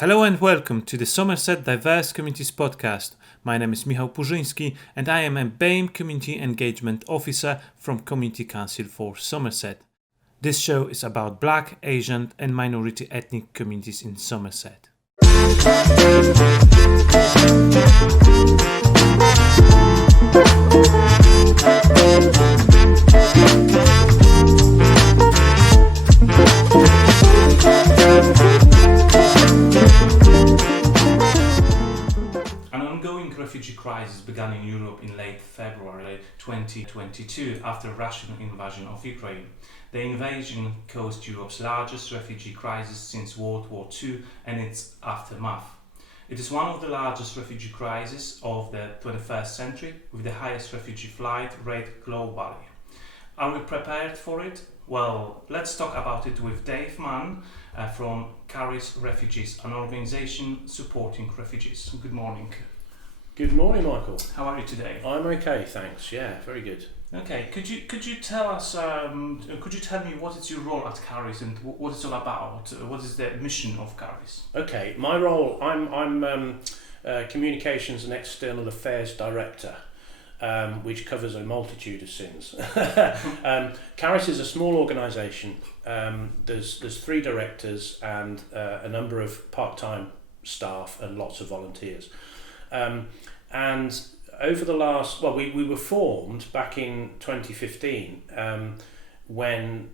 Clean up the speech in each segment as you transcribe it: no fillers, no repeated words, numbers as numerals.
Hello and welcome to the Somerset Diverse Communities podcast. My name is Michał Purzyński and I am a BAME Community Engagement Officer from Community Council for Somerset. This show is about Black, Asian and minority ethnic communities in Somerset. An ongoing refugee crisis began in Europe in late February 2022 after Russian invasion of Ukraine. The invasion caused Europe's largest refugee crisis since World War II and its aftermath. It is one of the largest refugee crises of the 21st century, with the highest refugee flight rate globally. Are we prepared for it? Well, let's talk about it with Dave Mann from CHARIS Refugees, an organisation supporting refugees. Good morning. Good morning, Michael. How are you today? I'm okay, thanks. Yeah, very good. Okay, could you tell us? Could you tell me what is your role at CHARIS and what it's all about? What is the mission of CHARIS? Okay, my role. I'm Communications and External Affairs Director, which covers a multitude of sins. CHARIS is a small organisation. There's 3 directors and a number of part-time staff and lots of volunteers. And over the last, we were formed back in 2015 when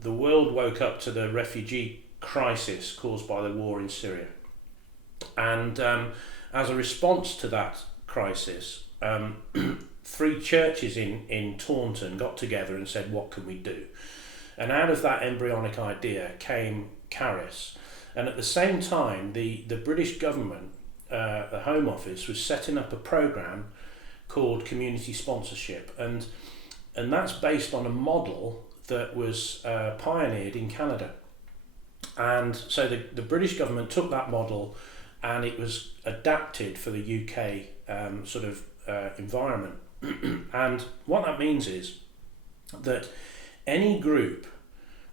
the world woke up to the refugee crisis caused by the war in Syria. And as a response to that crisis, 3 churches in Taunton got together and said, what can we do? And out of that embryonic idea came CHARIS. And at the same time, the British government, the Home Office, was setting up a programme called community sponsorship, and that's based on a model that was pioneered in Canada. And so the British government took that model and it was adapted for the UK environment. And what that means is that any group,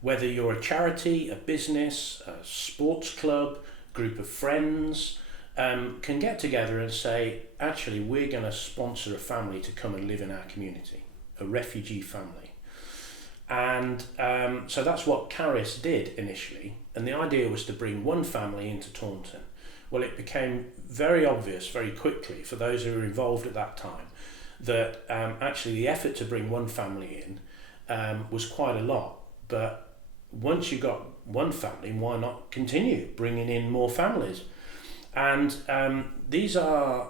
whether you're a charity, a business, a sports club, group of friends, can get together and say, actually, we're going to sponsor a family to come and live in our community, a refugee family. And so that's what CHARIS did initially. And the idea was to bring one family into Taunton. Well, it became very obvious very quickly for those who were involved at that time that actually the effort to bring one family in was quite a lot. But once you got one family, why not continue bringing in more families? And these are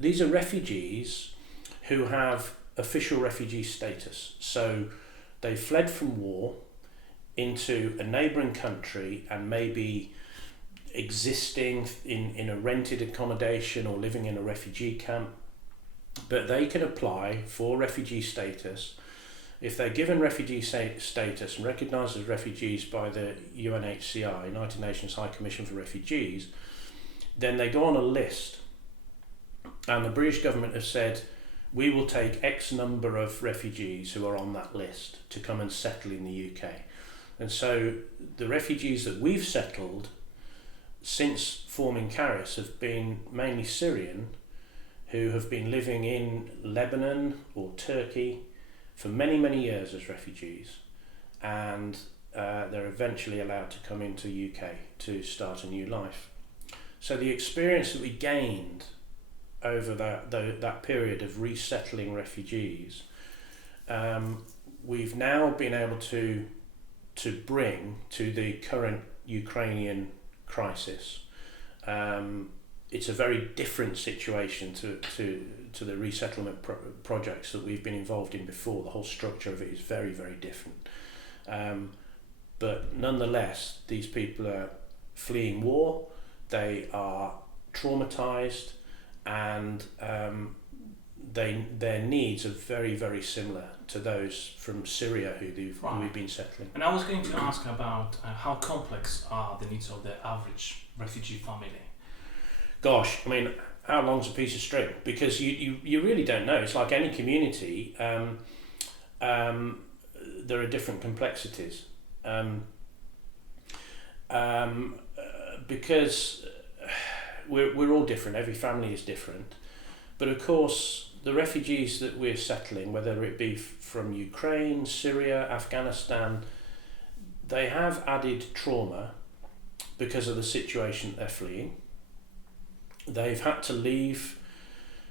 refugees who have official refugee status. So they fled from war into a neighbouring country and maybe existing in a rented accommodation or living in a refugee camp. But they can apply for refugee status. If they're given refugee status and recognised as refugees by the UNHCR, United Nations High Commission for Refugees, then they go on a list, and the British government have said, we will take X number of refugees who are on that list to come and settle in the UK. And so the refugees that we've settled since forming CHARIS have been mainly Syrian, who have been living in Lebanon or Turkey for many, many years as refugees, and they're eventually allowed to come into the UK to start a new life. So the experience that we gained over that period of resettling refugees, we've now been able to bring to the current Ukrainian crisis. It's a very different situation to the resettlement projects that we've been involved in before. The whole structure of it is very, very different. But nonetheless, these people are fleeing war. They are traumatised, and their needs are very, very similar to those from Syria who we've been settling. And I was going to ask about how complex are the needs of the average refugee family? Gosh, I mean, how long's a piece of string? Because you really don't know. It's like any community. There are different complexities. Because we're all different. Every family is different, but of course the refugees that we're settling, whether it be from Ukraine, Syria, Afghanistan, they have added trauma because of the situation they're fleeing. They've had to leave.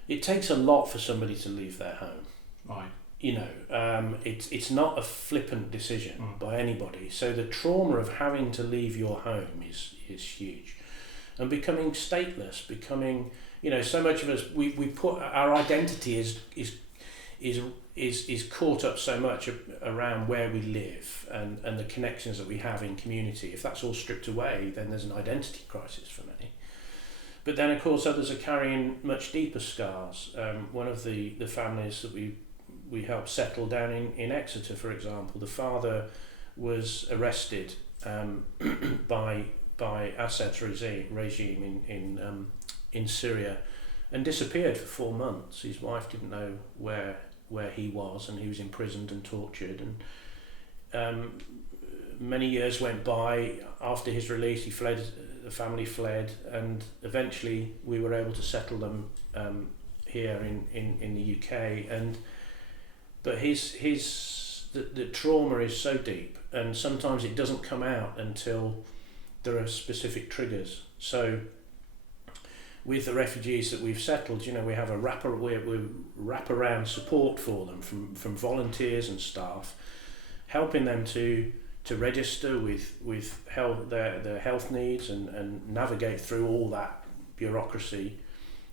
It takes a lot for somebody to leave their home. Right. It's not a flippant decision by anybody. So the trauma of having to leave your home is huge, and becoming stateless, becoming, so much of us we put our identity is caught up so much around where we live and the connections that we have in community. If that's all stripped away, then there's an identity crisis for many. But then, of course, others are carrying much deeper scars. One of the families that we helped settle down in Exeter, for example, the father was arrested by Assad's regime in Syria and disappeared for 4 months. His wife didn't know where he was, and he was imprisoned and tortured. And many years went by. After his release, he fled. The family fled, and eventually we were able to settle them here in the UK. But the trauma is so deep, and sometimes it doesn't come out until there are specific triggers. So with the refugees that we've settled, we have a wraparound support for them from volunteers and staff, helping them to register with their health needs and navigate through all that bureaucracy.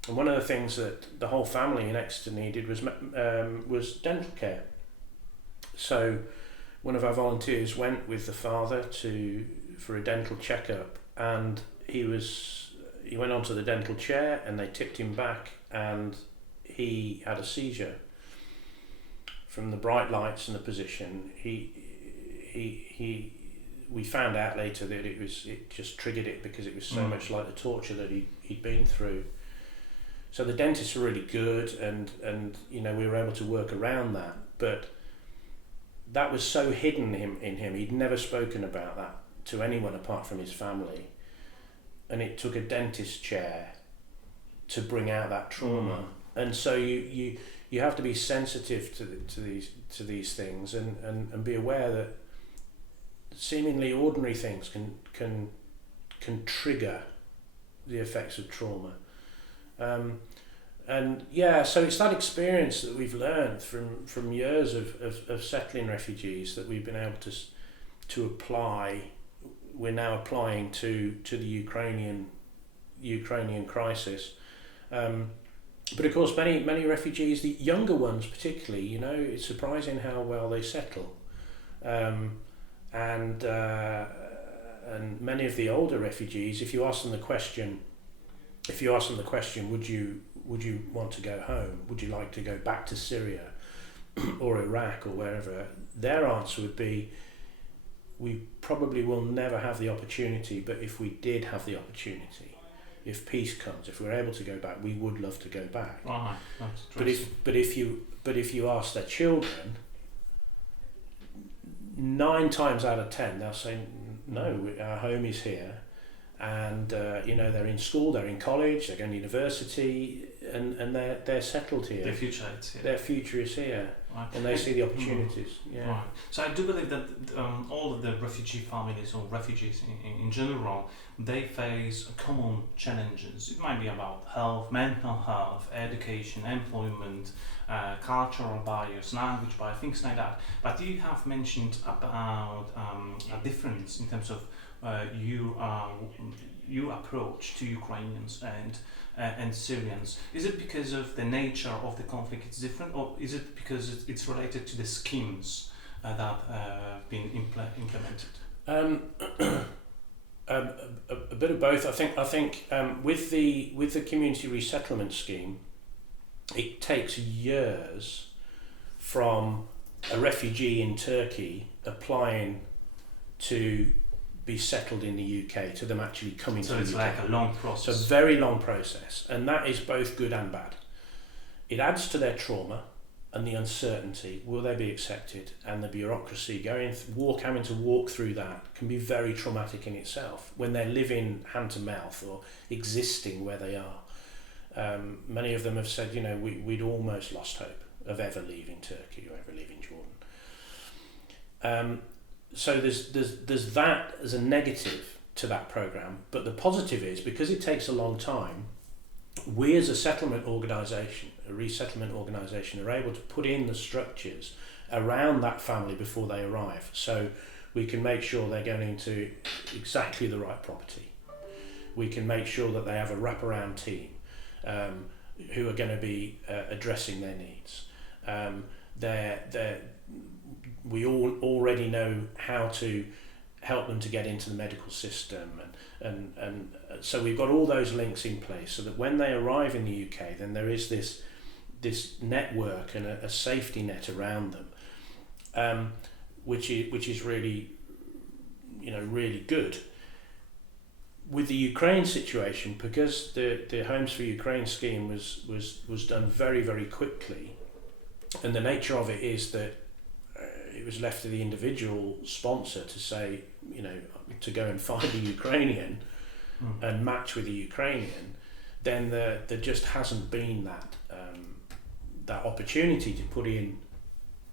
And one of the things that the whole family in Exeter needed was dental care. So one of our volunteers went with the father for a dental checkup, and he went onto the dental chair, and they tipped him back, and he had a seizure from the bright lights and the position. We found out later that it just triggered it because it was so much like the torture that he'd been through. So the dentists were really good, and we were able to work around that. But that was so hidden in him. He'd never spoken about that to anyone apart from his family. And it took a dentist chair to bring out that trauma. And so you have to be sensitive to these things and be aware that seemingly ordinary things can trigger the effects of trauma. So it's that experience that we've learned from years of settling refugees that we've been able to apply. We're now applying to the Ukrainian crisis. But of course, many refugees, the younger ones particularly, it's surprising how well they settle. And many of the older refugees, if you ask them the question, would you want to go home? Would you like to go back to Syria or Iraq or wherever? Their answer would be, we probably will never have the opportunity, but if we did have the opportunity, if peace comes, if we're able to go back, we would love to go back. But if you ask their children, 9 times out of 10 they'll say no, our home is here, and they're in school, they're in college, they're going to university, and they're settled here. Their future is here. Their future is here, right. And they see the opportunities. Yeah. Right. So I do believe that all of the refugee families or refugees in general, they face common challenges. It might be about health, mental health, education, employment, cultural barriers, language barriers, things like that. But you have mentioned about a difference in terms of your approach to Ukrainians and Syrians. Is it because of the nature of the conflict it's different, or is it because it's related to the schemes that have been implemented? A bit of both. I think with the community resettlement scheme, it takes years from a refugee in Turkey applying to be settled in the UK to them actually coming to the UK. So it's like a long process. So a very long process, and that is both good and bad. It adds to their trauma and the uncertainty, will they be accepted, and the bureaucracy having to walk through that can be very traumatic in itself when they're living hand to mouth or existing where they are. Many of them have said, we'd almost lost hope of ever leaving Turkey or ever leaving Jordan. So there's that as a negative to that programme, but the positive is, because it takes a long time, we as a settlement organisation, a resettlement organisation, are able to put in the structures around that family before they arrive, so we can make sure they're going into exactly the right property. We can make sure that they have a wraparound team who are going to be addressing their needs. We all already know how to help them to get into the medical system, and so we've got all those links in place, so that when they arrive in the UK, then there is this network and a safety net around them, which is really really good. With the Ukraine situation, because the Homes for Ukraine scheme was done very, very quickly, and the nature of it is that it was left to the individual sponsor to say, to go and find a Ukrainian and match with a Ukrainian, then there just hasn't been that opportunity to put in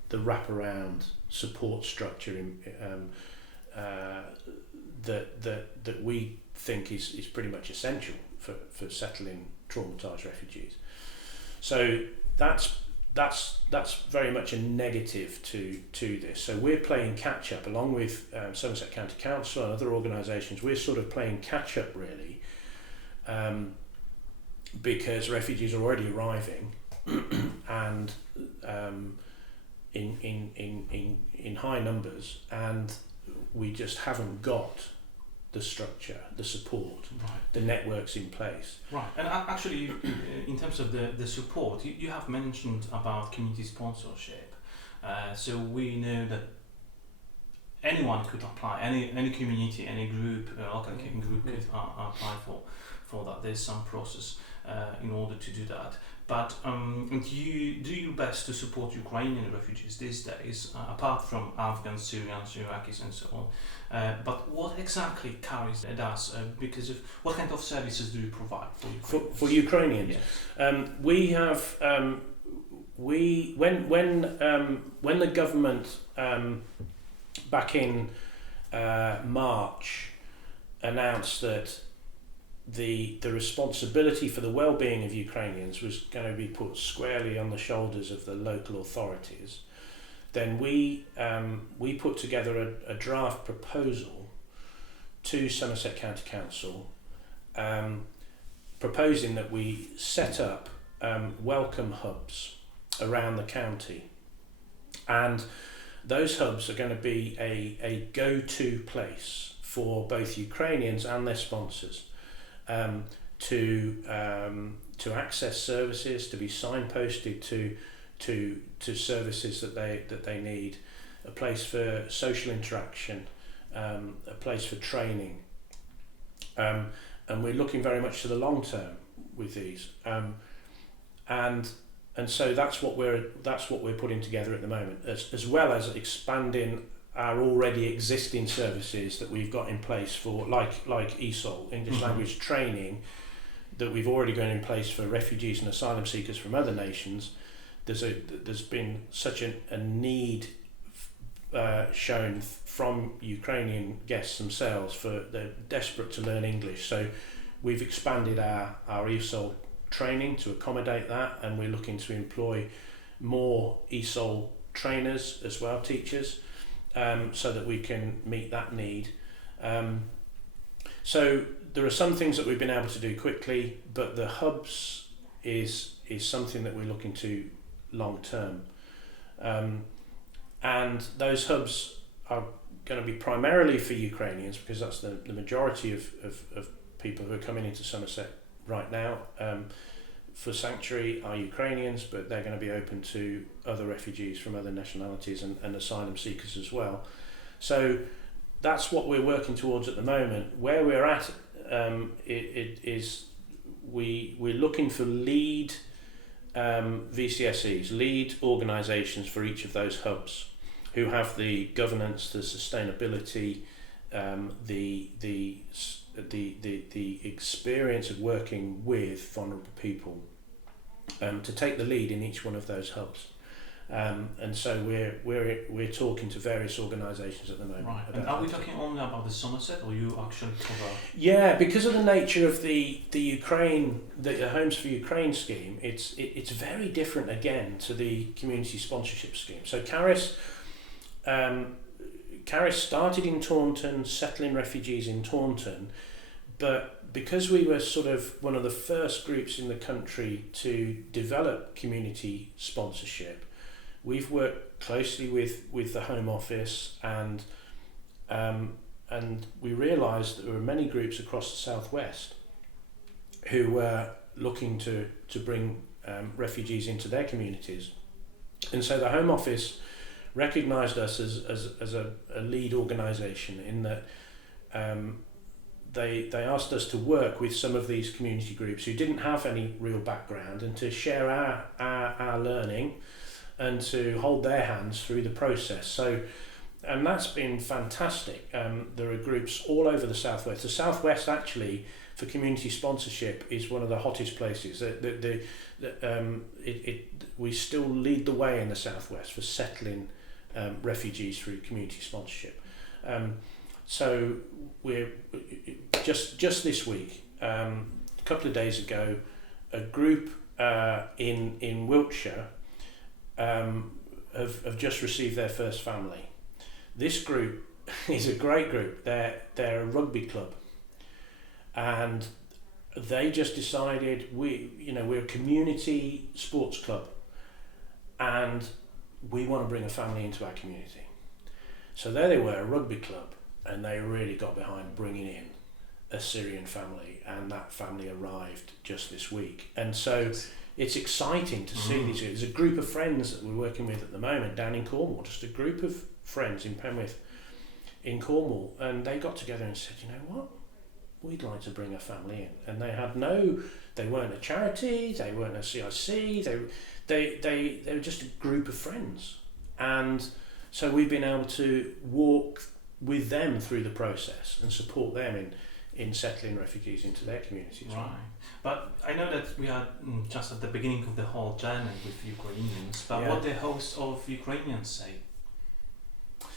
the wraparound support structure that we think is pretty much essential for settling traumatised refugees. So that's very much a negative to this. So we're playing catch up along with Somerset County Council and other organisations. We're sort of playing catch up really, because refugees are already arriving and in high numbers, and we just haven't got the structure, the support, the networks in place. Right, and actually, in terms of the support, you have mentioned about community sponsorship. So we know that anyone could apply, any community, any group, local group could apply for that. There's some process in order to do that. But you do your best to support Ukrainian refugees these days, apart from Afghans, Syrians, Iraqis, and so on. But what exactly CHARIS does? Because of what kind of services do you provide for Ukrainians? Yes. We have when the government back in March announced that the responsibility for the well-being of Ukrainians was going to be put squarely on the shoulders of the local authorities, then we put together a draft proposal to Somerset County Council, proposing that we set up welcome hubs around the county, and those hubs are going to be a go-to place for both Ukrainians and their sponsors to access services, to be signposted to services that they need, a place for social interaction, a place for training, and we're looking very much to the long term with these, and so that's what we're putting together at the moment, as well as expanding our already existing services that we've got in place for like ESOL, English language training, that we've already got in place for refugees and asylum seekers from other nations. There's been such a need shown from Ukrainian guests themselves, they're desperate to learn English, so we've expanded our ESOL training to accommodate that, and we're looking to employ more ESOL trainers as well, teachers, so that we can meet that need. So there are some things that we've been able to do quickly, but the hubs is something that we're looking to long term, and those hubs are going to be primarily for Ukrainians, because that's the majority of people who are coming into Somerset right now for sanctuary are Ukrainians, but they're going to be open to other refugees from other nationalities and asylum seekers as well. So that's what we're working towards at the moment. Where we're at, we're looking for lead VCSEs, lead organisations for each of those hubs, who have the governance, the sustainability, the experience of working with vulnerable people, to take the lead in each one of those hubs. And so we're talking to various organisations at the moment. Right. And are we talking only about the Somerset, or you actually cover? Yeah, because of the nature of the Ukraine, the Homes for Ukraine scheme, it's very different again to the community sponsorship scheme. So CHARIS started in Taunton, settling refugees in Taunton, but because we were sort of one of the first groups in the country to develop community sponsorship, we've worked closely with the Home Office, and we realised that there were many groups across the southwest who were looking to bring refugees into their communities, and so the Home Office recognised us as a lead organisation in that they asked us to work with some of these community groups who didn't have any real background, and to share our learning and to hold their hands through the process. So, and that's been fantastic. There are groups all over the southwest. The southwest actually for community sponsorship is one of the hottest places. We still lead the way in the southwest for settling refugees through community sponsorship. So we're just this week, a couple of days ago, a group in Wiltshire have just received their first family. This group is a great group. They're a rugby club, and they just decided we're a community sports club, and we want to bring a family into our community. So there they were, a rugby club, and they really got behind bringing in a Syrian family, and that family arrived just this week. And so it's exciting to see these. There's a group of friends that we're working with at the moment down in Cornwall, just a group of friends in Penwith in Cornwall, and they got together and said, you know what, we'd like to bring a family in. And they weren't a charity, they weren't a CIC, they were just a group of friends. And so we've been able to walk with them through the process and support them in settling refugees into their communities. Right. But I know that we are just at the beginning of the whole journey with Ukrainians, but what the hosts of Ukrainians say?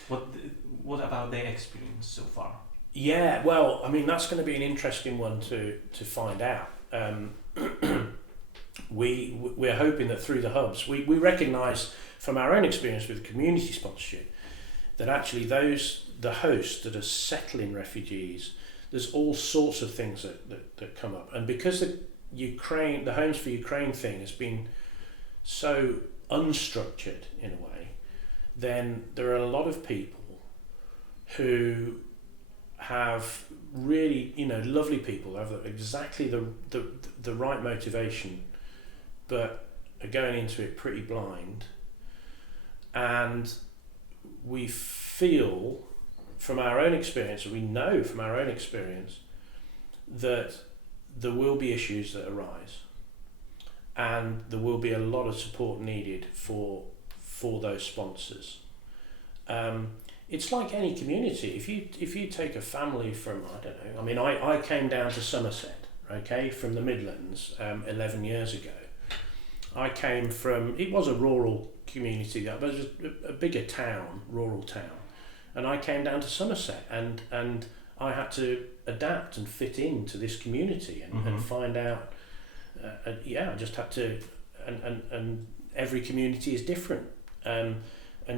What about their experience so far? Yeah, well, I mean, that's going to be an interesting one to find out. We're hoping that through the hubs, we recognise from our own experience with community sponsorship that actually the hosts that are settling refugees, there's all sorts of things that come up. And because the Homes for Ukraine thing has been so unstructured in a way, then there are a lot of people who have really, lovely people, have exactly the right motivation, but are going into it pretty blind. And we feel from our own experience, we know from our own experience, that there will be issues that arise, and there will be a lot of support needed for those sponsors. It's like any community. If you take a family from, I don't know, I mean, I came down to Somerset, okay, from the Midlands 11 years ago. I came from, it was a rural community, but it was a bigger town, rural town. And I came down to Somerset, and I had to adapt and fit into this community and find out. I just had to, and every community is different, and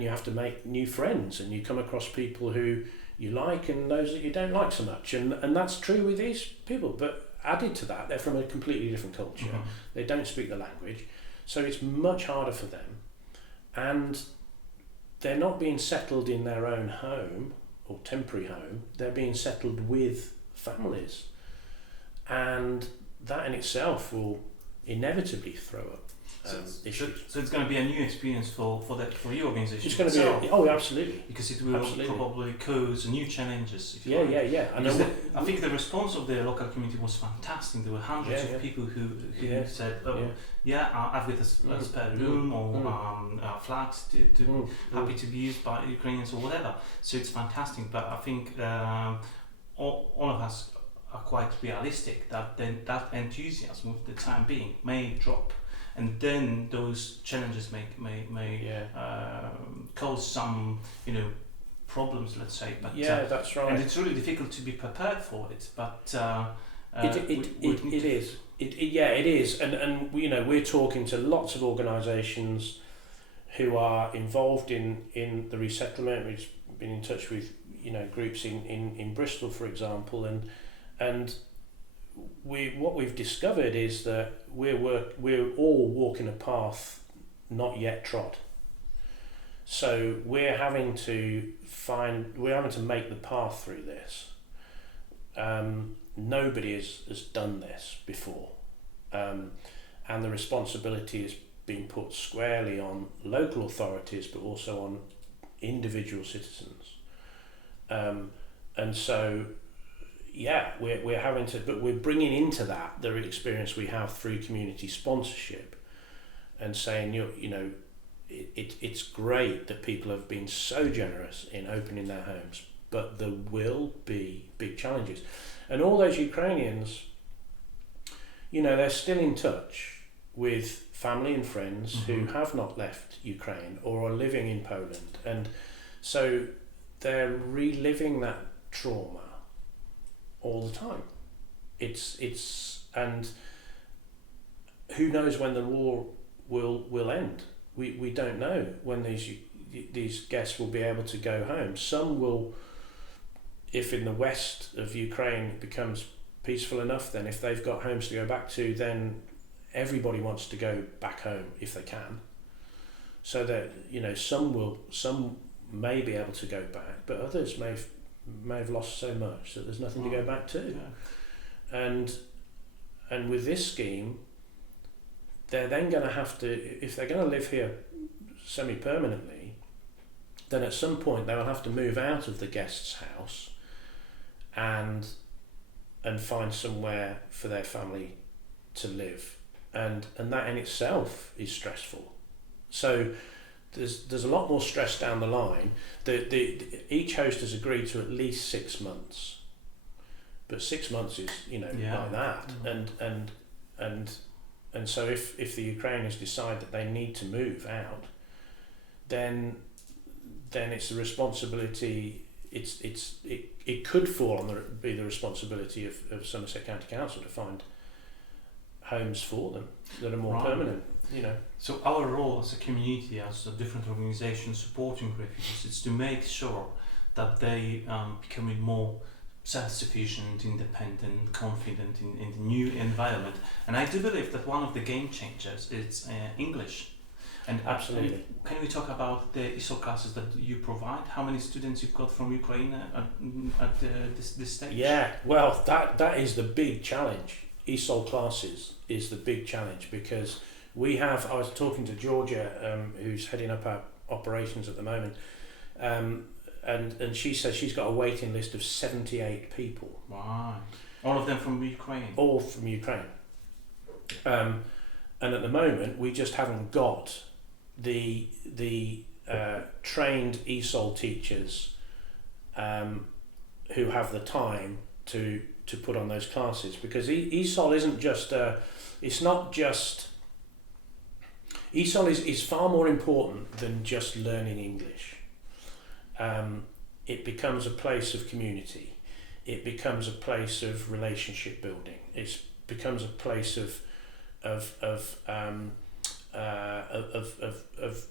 you have to make new friends, and you come across people who you like and those that you don't like so much, and that's true with these people. But added to that, they're from a completely different culture. They don't speak the language, so it's much harder for them, and they're not being settled in their own home or temporary home, they're being settled with families. And that in itself will inevitably throw up issues. So it's going to be a new experience for your organisation. It's going to be absolutely, because it will probably cause new challenges. If you like. Yeah. I think the response of the local community was fantastic. There were hundreds of people who said, I've got a spare room or a flat to happy to be used by Ukrainians or whatever. So it's fantastic. But I think all of us are quite realistic that that enthusiasm with the time being may drop, and then those challenges may cause some problems, let's say. But that's right. And it's really difficult to be prepared for it. But it is, and we're talking to lots of organisations who are involved in the resettlement. We've been in touch with groups in Bristol, for example, and what we've discovered is that we're all walking a path not yet trod. So we're having to make the path through this. Nobody has done this before, and the responsibility is being put squarely on local authorities, but also on individual citizens. And so, we're having to, but we're bringing into that the experience we have through community sponsorship, and saying it's great that people have been so generous in opening their homes, but there will be big challenges. And all those Ukrainians, they're still in touch with family and friends who have not left Ukraine or are living in Poland. And so they're reliving that trauma all the time. And who knows when the war will end. We don't know when these guests will be able to go home. Some will, if in the west of Ukraine it becomes peaceful enough, then if they've got homes to go back to, then everybody wants to go back home if they can. So that some may be able to go back, but others may have lost so much that there's nothing to go back to. And with this scheme, they're then going to have to, if they're going to live here semi-permanently, then at some point they will have to move out of the guest's house and find somewhere for their family to live, and that in itself is stressful. So there's a lot more stress down the line. Each host has agreed to at least 6 months, but 6 months is like that, and so if the Ukrainians decide that they need to move out, then it's the responsibility. It could fall on be the responsibility of Somerset County Council to find homes for them that are more permanent. So our role as a community, as a different organisation supporting refugees, is to make sure that they become more self-sufficient, independent, confident in the new environment. And I do believe that one of the game changers is English. And absolutely. Can we talk about the ESOL classes that you provide? How many students you've got from Ukraine at this stage? Yeah, well, that is the big challenge. ESOL classes is the big challenge, because I was talking to Georgia, who's heading up our operations at the moment, and she says she's got a waiting list of 78 people. Wow. All of them from Ukraine? All from Ukraine. And at the moment, we just haven't got the trained ESOL teachers who have the time to put on those classes, because ESOL isn't just ESOL is far more important than just learning English. It becomes a place of community. It becomes a place of relationship building. It becomes a place of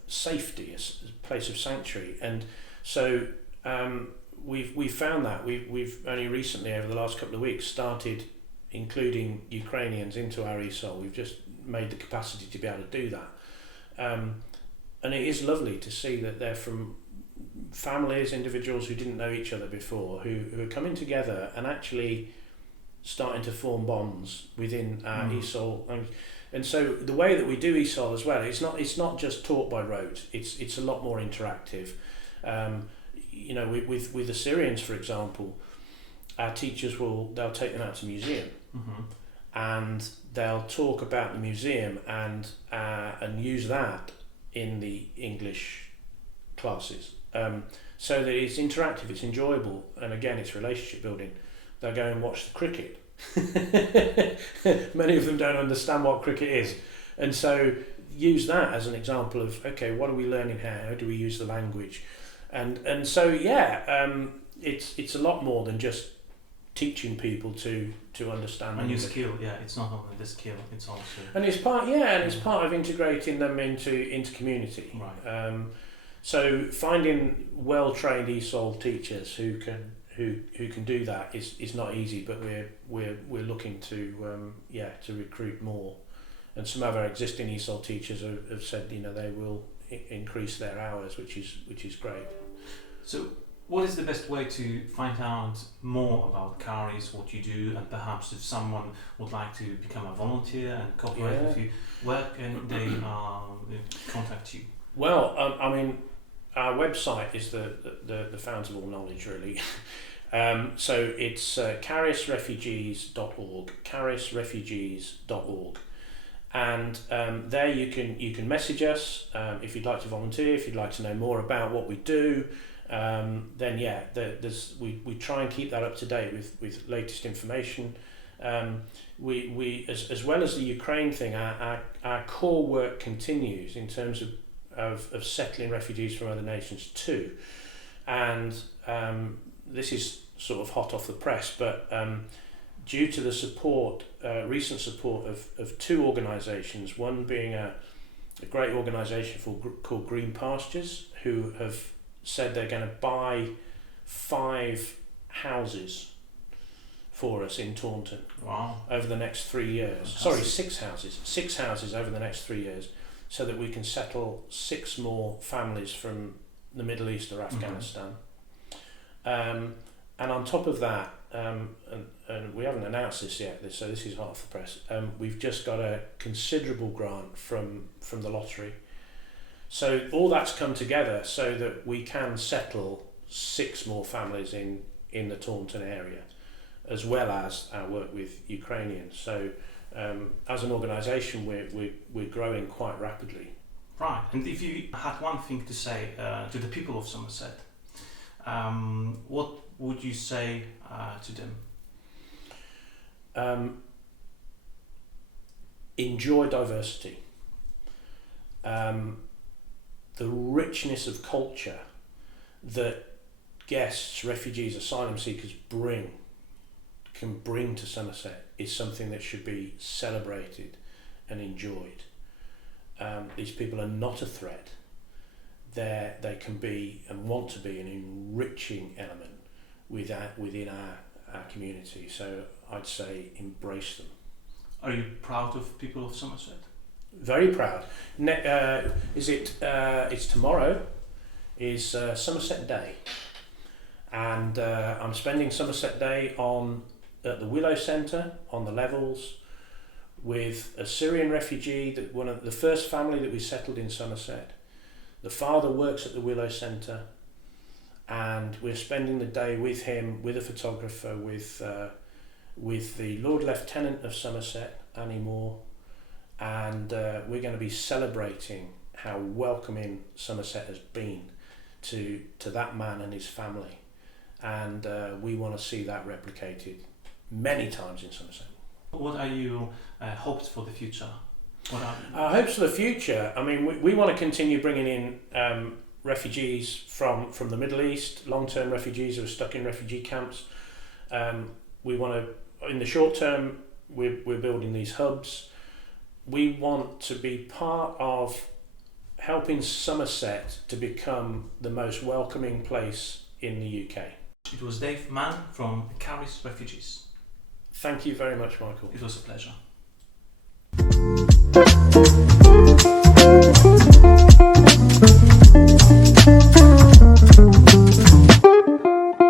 safety, a place of sanctuary. And so we've found that we've only recently, over the last couple of weeks, started including Ukrainians into our ESOL. We've just made the capacity to be able to do that. And it is lovely to see that they're from families, individuals who didn't know each other before, who are coming together and actually starting to form bonds within our ESOL. And so the way that we do ESOL as well, it's not just taught by rote. It's a lot more interactive. With the Syrians, for example, our teachers they'll take them out to museum, and they'll talk about the museum and use that in the English classes. So that it's interactive, it's enjoyable, and again, it's relationship building. They'll go and watch the cricket. Many of them don't understand what cricket is, and so use that as an example of, okay, what are we learning here? How do we use the language? And so it's a lot more than just teaching people to understand a new skill. Yeah, it's not only the skill, it's also, and it's part of integrating them into community. Right. So finding well-trained ESOL teachers who can do that is not easy, but we're looking to recruit more, and some of our existing ESOL teachers have said they will increase their hours, which is great. So what is the best way to find out more about CHARIS, what you do, and perhaps if someone would like to become a volunteer and cooperate with you, where can they contact you? Well, our website is the fount of all knowledge, really. So it's charisrefugees.org, charisrefugees.org, and there you can message us if you'd like to volunteer, if you'd like to know more about what we do. Then we try and keep that up to date with latest information. We as well as the Ukraine thing, our core work continues in terms of settling refugees from other nations too, and this is sort of hot off the press, but due to the recent support of two organisations, one being a great organisation called Green Pastures, who have said they're going to buy 5 houses for us in Taunton. Wow. Over the next 3 years. Sorry, 6 houses. 6 houses over the next 3 years, so that we can settle 6 more families from the Middle East or Afghanistan. And on top of that, and we haven't announced this yet, so this is hot off the press, we've just got a considerable grant from the lottery. So all that's come together so that we can settle 6 more families in the Taunton area, as well as our work with Ukrainians. So as an organisation, we're growing quite rapidly. Right, and if you had one thing to say to the people of Somerset, what would you say to them? Enjoy diversity. The richness of culture that guests, refugees, asylum seekers can bring to Somerset is something that should be celebrated and enjoyed. These people are not a threat. They can be and want to be an enriching element within our community. So I'd say embrace them. Are you proud of people of Somerset? Very proud. It's tomorrow is Somerset Day, and I'm spending Somerset Day at the Willow Centre on the Levels with a Syrian refugee, one of the first family that we settled in Somerset. The father works at the Willow Centre, and we're spending the day with him, with a photographer, with the Lord Lieutenant of Somerset, Annie Moore, and we're going to be celebrating how welcoming Somerset has been to that man and his family, and we want to see that replicated many times in Somerset. What are your hopes for the future? Our hopes for the future, we want to continue bringing in refugees from the Middle East, long-term refugees who are stuck in refugee camps. We want to, in the short term, we're building these hubs. We want to be part of helping Somerset to become the most welcoming place in the UK. It was Dave Mann from CHARIS Refugees. Thank you very much, Michael. It was a pleasure.